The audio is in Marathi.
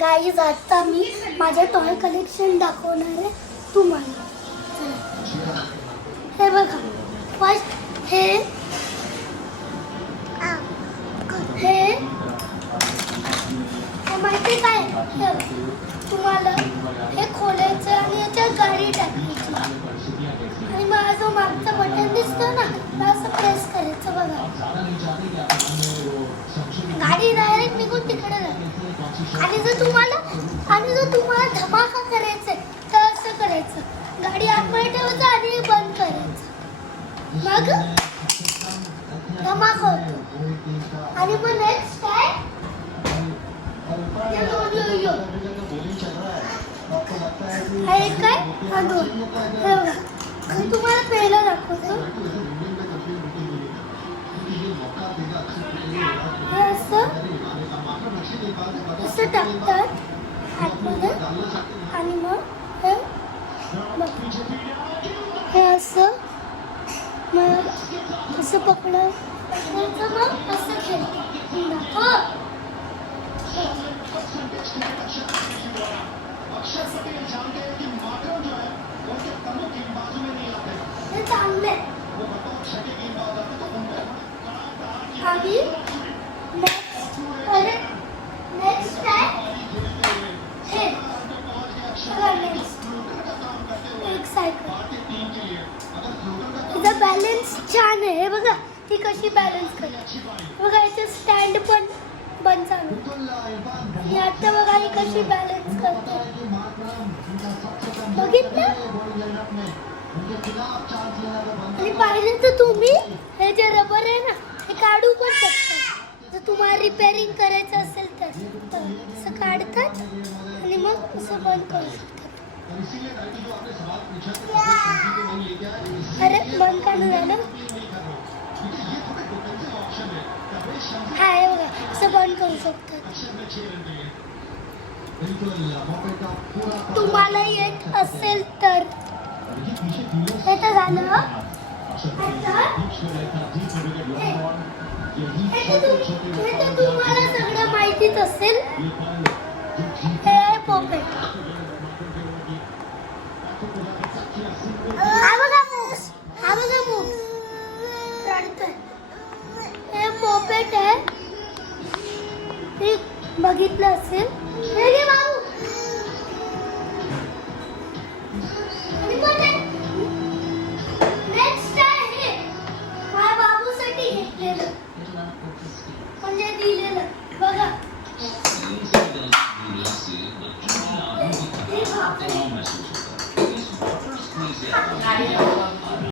गाईज आता मी माझे टॉय कलेक्शन दाखवणार आहे तुम्हाला. हे बघा, फर्स्ट हे माहिती काय, हे तुम्हाला हे खोलायचं आणि याच्यात गाडी टाकायची आणि मला जो मागचा बटन दिसतो ना असं प्रेस करायचं. बघा गाडी डायरेक्ट निघून तिकडे जाते. आणि जर तुम्हाला धमाका करायचा तर असं करायचं, गाडी आतमध्ये ठेवायचं आणि बंद करायचं, मग धमाका होतो. आणि मग नेक्स्ट काय, एक काय तुम्हाला पहिलं दाखवतो. हे असं टाकतात आतमध्ये आणि मग हे असं पकडलं मग असं खेळतात. हे चांगले आणि नेक्स्ट काय, हे एक सायकल. तिचा बॅलन्स छान आहे. हे बघा ती कशी बॅलन्स करायची. बघा याचं स्टँड पण बंद चालू आणि आता बघा ही कशी बॅलन्स करते. बघितलं. आणि पाहिजे तर तुम्ही हे जे रबर आहे ना हे काढू पण शकता. जर तुम्हाला रिपेअरिंग करायचं असेल तर असं काढतात आणि मग असं बंद करू शकतात. अरे बंद काढून झालं. हा हे बघा असं बंद करू शकतात. तुम्हाला येत असेल तर हे तर झालं. हे तुम्हाला सगळं माहितीच असेल. हे पॉकेट. हा बघा मूस, हा बघा मूस रडतोय. हे पॉकेट आहे, हे बघितलं असेल. हे घे बाबू. नेक्स्ट आहे हे माझ्या बाबूसाठी घेतलेलं म्हणजे दिलेलं. बघा हे